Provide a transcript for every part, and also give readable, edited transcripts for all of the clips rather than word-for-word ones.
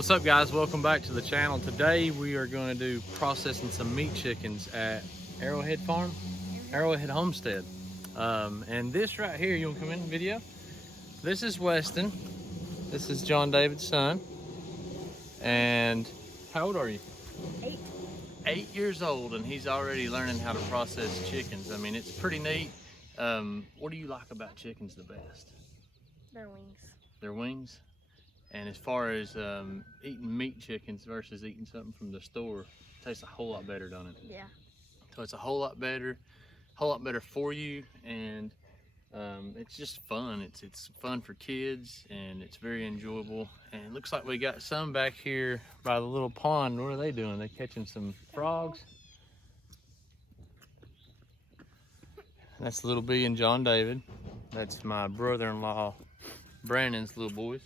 What's up, guys? Welcome back to the channel. Today we are going to do processing some meat chickens at Arrowhead Farm, Arrowhead Homestead. And this right here, you want to come in the video? This is Weston. This is John David's son. And how old are you? 8. 8 years old, and he's already learning how to process chickens. I mean, it's pretty neat. What do you like about chickens the best? Their wings. Their wings? And as far as eating meat chickens versus eating something from the store, it tastes a whole lot better, doesn't it? Yeah. So it's a whole lot better for you, and it's just fun. It's fun for kids, and it's very enjoyable. And it looks like we got some back here by the little pond. What are they doing? They're catching some frogs. That's Little B and John David. That's my brother-in-law Brandon's little boys.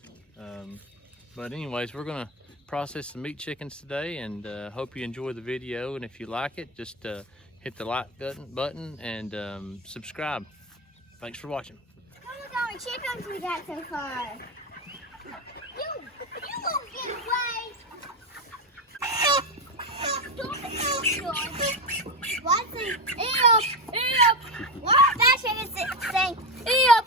But anyways, we're gonna process some meat chickens today, and hope you enjoy the video. And if you like it, just hit the like button and subscribe. Thanks for watching. Look how many chickens we got so far. You won't get away. What's the up? What? That chicken's saying up.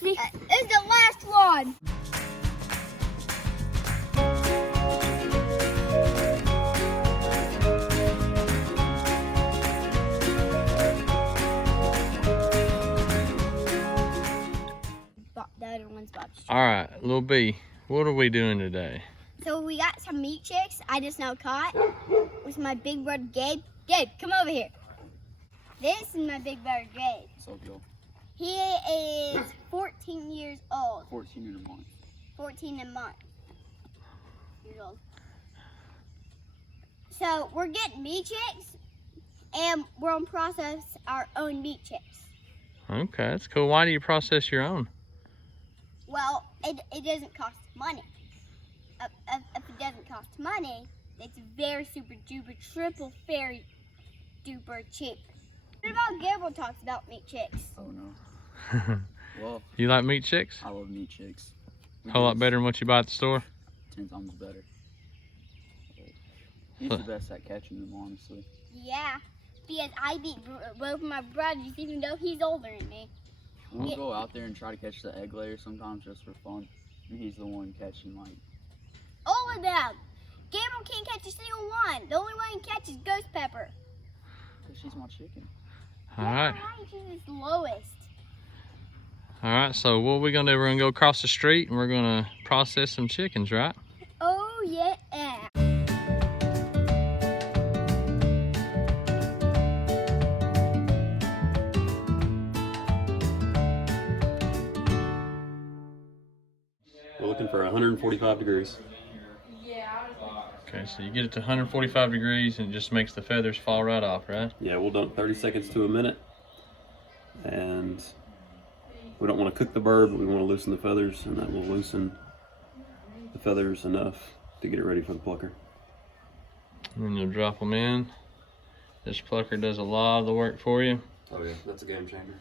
This is the last one. The other one's about to shoot. All right, Little B, what are we doing today? So we got some meat chicks I just now caught with my big brother Gabe. Gabe, come over here. This is my big brother Gabe. So cool. He is 14 years old. 14 in a month. 14 a month. Years old. So we're getting meat chicks, and we're gonna process our own meat chicks. Okay, that's cool. Why do you process your own? Well, it doesn't cost money. If it doesn't cost money, it's very super duper triple fairy duper cheap. What about Gabriel talks about meat chicks? Oh no. Well, You like meat chicks? I love meat chicks. A whole lot better than what you buy at the store? 10 times better. He's the best at catching them, honestly. Yeah, because I beat both of my brothers, even though he's older than me. We'll go out there and try to catch the egg layer sometimes just for fun. And he's the one catching, like, All of them. Gabriel can't catch a single one. The only one he can catch is Ghost Pepper. because she's my chicken. All right. She's the lowest. All right, so what we're gonna do, we're gonna go across the street and we're gonna process some chickens, right? Oh, yeah. We're looking for 145 degrees. Okay, so you get it to 145 degrees and it just makes the feathers fall right off, right? Yeah, we'll do 30 seconds to a minute. And we don't want to cook the bird, but we want to loosen the feathers, and that will loosen the feathers enough to get it ready for the plucker. And then you'll drop them in. This plucker does a lot of the work for you. Oh yeah, that's a game changer.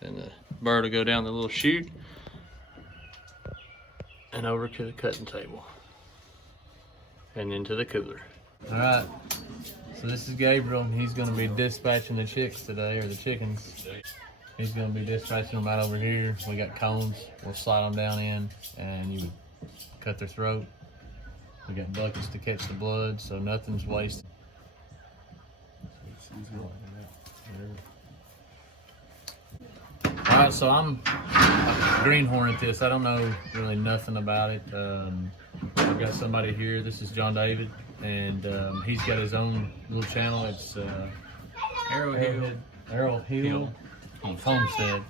Then the bird will go down the little chute and over to the cutting table and into the cooler. All right, so this is Gabriel, and he's gonna be dispatching the chicks today, or the chickens. He's gonna be dispatching them out over here. We got cones, we'll slide them down in, and you would cut their throat. We got buckets to catch the blood, so nothing's wasted. Sounds good. All right, so I'm a greenhorn at this. I don't know really nothing about it. I've got somebody here. This is John David, and he's got his own little channel. It's Arrow Hill Homestead,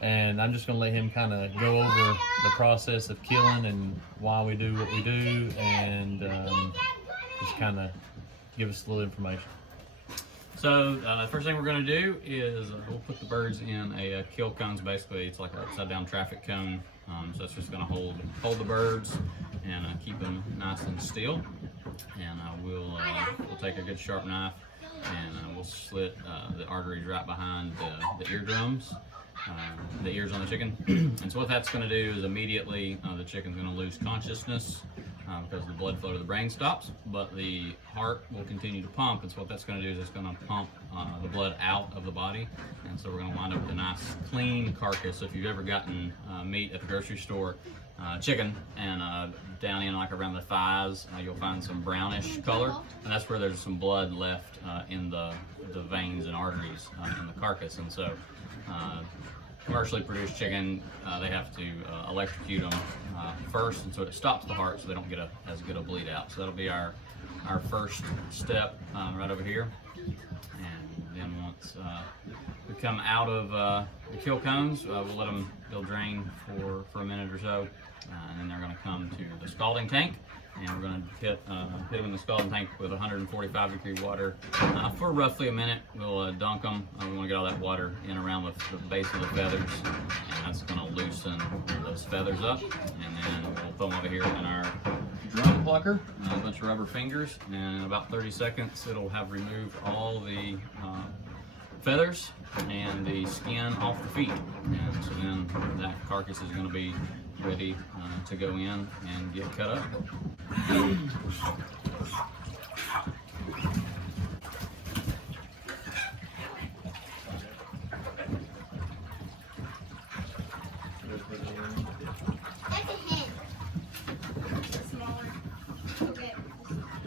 and I'm just gonna let him kind of go over the process of killing and why we do what we do, and just kind of give us a little information. So the first thing we're going to do is we'll put the birds in a kill cones. Basically, it's like an upside down traffic cone So it's just going to hold the birds and keep them nice and still. And we'll take a good sharp knife and we'll slit the arteries right behind the eardrums, the ears on the chicken. And so what that's going to do is immediately the chicken's going to lose consciousness because the blood flow to the brain stops, but the heart will continue to pump. And so what that's going to do is it's going to pump the blood out of the body. And so we're going to wind up with a nice clean carcass. So if you've ever gotten meat at the grocery store, chicken, and down in like around the thighs, you'll find some brownish color, and that's where there's some blood left in the veins and arteries in the carcass. And so commercially produced chicken, they have to electrocute them first, and so it stops the heart so they don't get as good a bleed out. So that'll be our first step right over here. And then once we come out of the kill cones, we'll let them, they'll drain for a minute or so, and then they're going to come to the scalding tank, and we're going to hit them in the scalding tank with 145-degree water for roughly a minute. We'll dunk them. We want to get all that water in around the base of the feathers, and that's going to loosen those feathers up. And then we'll throw them over here in our drum plucker, a bunch of rubber fingers, and in about 30 seconds it'll have removed all the feathers and the skin off the feet. And so then that carcass is going to be ready to go in and get cut up.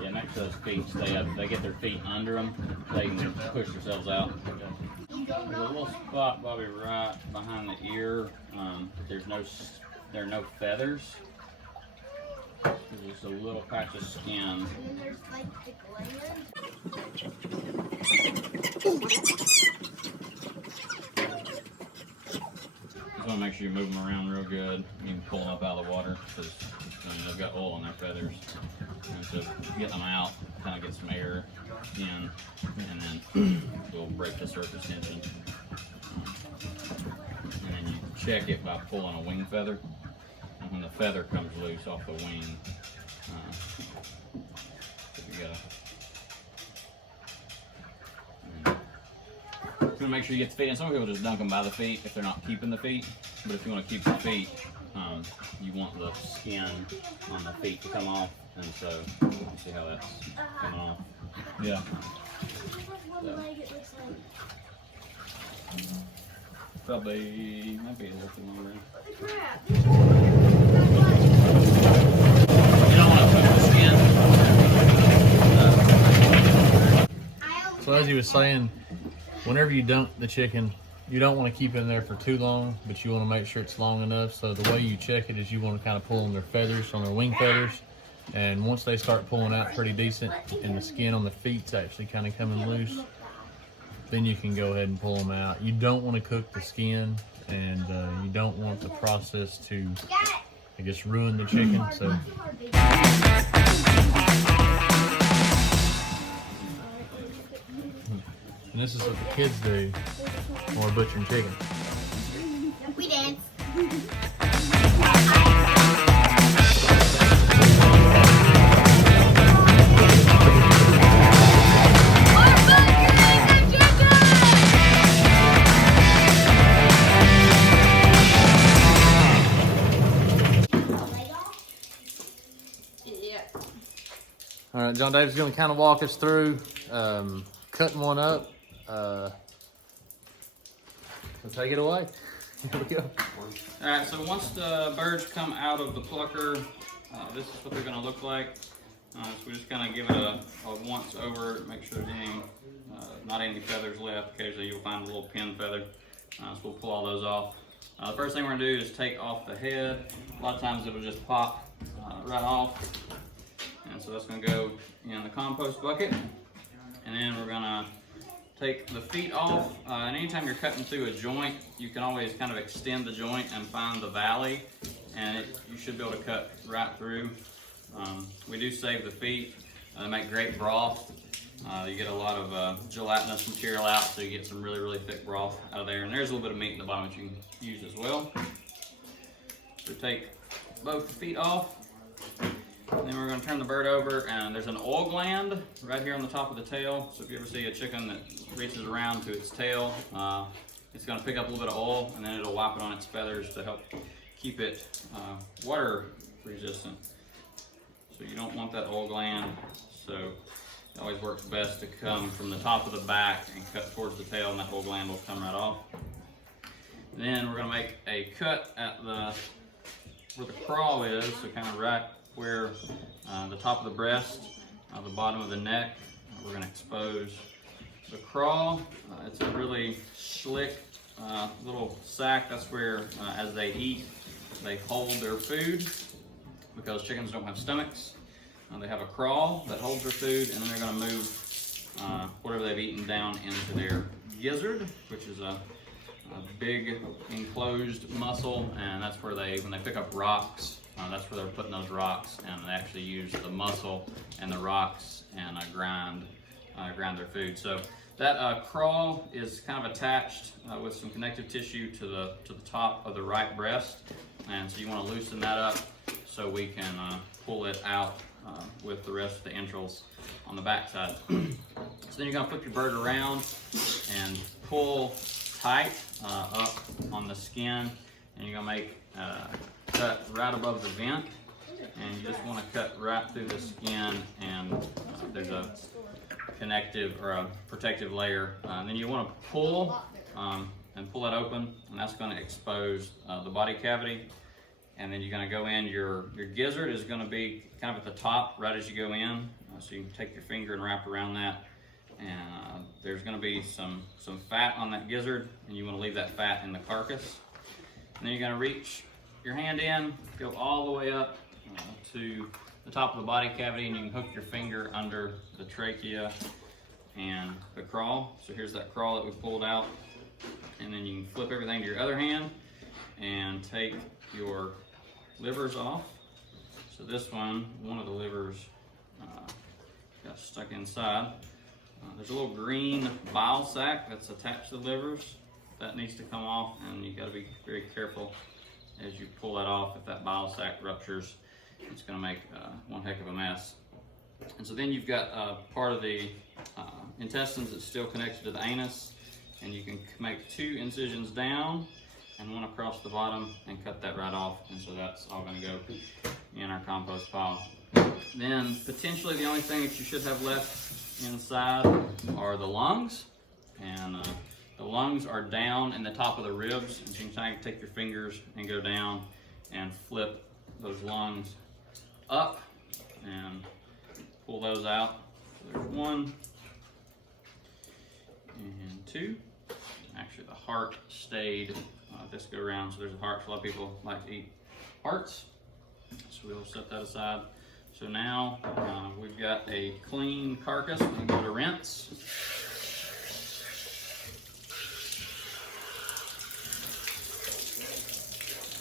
Yeah, make sure those feet stay up. If they get their feet under them, they can push themselves out. There's a little spot, Bobby, right behind the ear. There are no feathers. There's just a little patch of skin. And then there's like the gland. Just want to make sure you move them around real good. You can pull them up out of the water because they've got oil in their feathers. And so get them out, kind of get some air in, and then we'll break the surface tension. And then you check it by pulling a wing feather. And when the feather comes loose off the wing, you want to make sure you get the feet in. Some people just dunk them by the feet if they're not keeping the feet. But if you want to keep the feet, you want the skin on the feet to come off. And so, you see how that's coming off. Yeah. So, probably might be a little too longer. You don't want to put the skin. So as he was saying, whenever you dunk the chicken, you don't want to keep it in there for too long, but you want to make sure it's long enough. So the way you check it is you want to kind of pull on their feathers, on their wing feathers. And once they start pulling out pretty decent and the skin on the feet's actually kind of coming loose, then you can go ahead and pull them out. You don't want to cook the skin, and you don't want the process to, I guess, ruin the chicken. So and this is what the kids do when we're butchering chicken. We dance. All right, John David's going to kind of walk us through cutting one up. So take it away. Here we go. All right, so once the birds come out of the plucker, this is what they're going to look like. So we just kind of give it a once over, make sure there's not any feathers left. Occasionally you'll find a little pin feather, so we'll pull all those off. The first thing we're going to do is take off the head. A lot of times it'll just pop right off. And so that's going to go in the compost bucket. And then we're going to take the feet off. And anytime you're cutting through a joint, you can always kind of extend the joint and find the valley. And you should be able to cut right through. We do save the feet. They make great broth. You get a lot of gelatinous material out, so you get some really, really thick broth out of there. And there's a little bit of meat in the bottom that you can use as well. So take both the feet off. And then we're going to turn the bird over, and there's an oil gland right here on the top of the tail. So if you ever see a chicken that reaches around to its tail, it's going to pick up a little bit of oil, and then it'll wipe it on its feathers to help keep it water resistant. So you don't want that oil gland. So it always works best to come from the top of the back and cut towards the tail, and that oil gland will come right off. Then we're going to make a cut at where the craw is, so kind of right where the top of the breast, the bottom of the neck. We're going to expose the craw. It's a really slick little sack. That's where, as they eat, they hold their food, because chickens don't have stomachs. They have a craw that holds their food, and then they're going to move whatever they've eaten down into their gizzard, which is a big enclosed muscle, and that's where when they pick up rocks, that's where they're putting those rocks, and they actually use the muscle and the rocks and grind their food. So that craw is kind of attached with some connective tissue to the top of the right breast, and so you want to loosen that up so we can pull it out with the rest of the entrails on the back side. So then you're going to flip your bird around and pull tight up on the skin, and you're going to make cut right above the vent, and you just want to cut right through the skin, and there's a connective or a protective layer. And then you want to pull and pull it open, and that's going to expose the body cavity. And then you're going to go in, your gizzard is going to be kind of at the top right as you go in, so you can take your finger and wrap around that. And there's going to be some fat on that gizzard, and you want to leave that fat in the carcass. And then you're going to reach your hand in, go all the way up to the top of the body cavity, and you can hook your finger under the trachea and the craw. So here's that craw that we pulled out, and then you can flip everything to your other hand and take your livers off. So this one of the livers got stuck inside. There's a little green bile sac that's attached to the livers. That needs to come off, and you got to be very careful as you pull that off. If that bile sac ruptures, it's going to make one heck of a mess. And so then you've got part of the intestines that's still connected to the anus, and you can make 2 incisions down and 1 across the bottom and cut that right off. And so that's all going to go in our compost pile. Then potentially the only thing that you should have left inside are the lungs, and the lungs are down in the top of the ribs, and you can take your fingers and go down and flip those lungs up and pull those out. So there's 1 and 2. Actually, the heart stayed this go around, so there's a heart. A lot of people like to eat hearts, so we'll set that aside. So now we've got a clean carcass. We can go to rinse.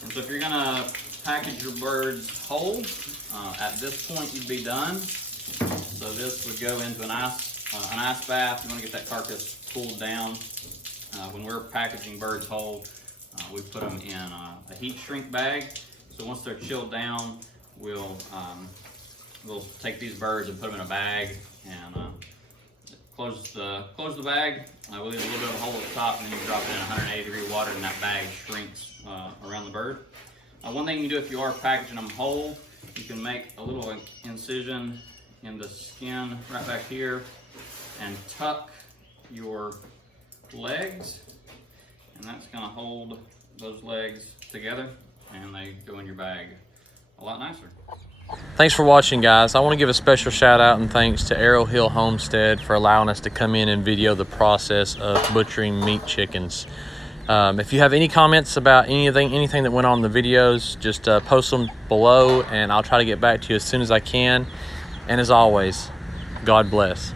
And so if you're gonna package your birds whole, at this point you'd be done. So this would go into an ice bath. You want to get that carcass cooled down. When we're packaging birds whole, we put them in a heat shrink bag. So once they're chilled down, we'll take these birds and put them in a bag and close the bag. We'll leave a little bit of a hole at the top, and then you drop it in 180-degree water, and that bag shrinks around the bird. One thing you can do if you are packaging them whole, you can make a little incision in the skin right back here and tuck your legs, and that's going to hold those legs together, and they go in your bag a lot nicer. Thanks for watching, guys. I want to give a special shout out and thanks to Arrow Hill Homestead for allowing us to come in and video the process of butchering meat chickens. If you have any comments about anything that went on in the videos, just post them below, and I'll try to get back to you as soon as I can. And as always, God bless.